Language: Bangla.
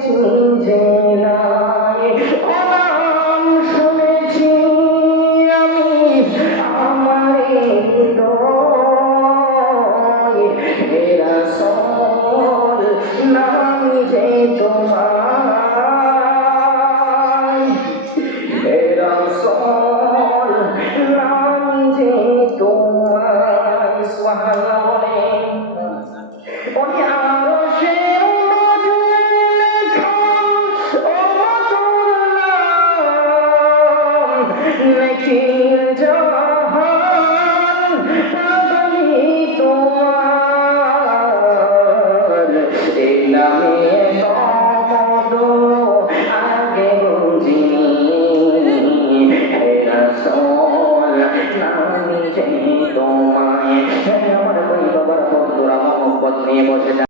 যে নাই নাম শুনেছি আমি আমারে হৃদয় হে রাসূল নাম যে তোমার হে রাসূল নাম যে তোমার সুবহানাল্লাহ বলেন ওই আরশের মাঝে লেখা তোমার নাম নেকির জাহান পাগলি তোমার এই নামে কত আগে বুঝিনি হে রাসূল নাম যে তোমায় আমার ওই বাবার বন্ধুরা মোহব্বত নিয়ে বসে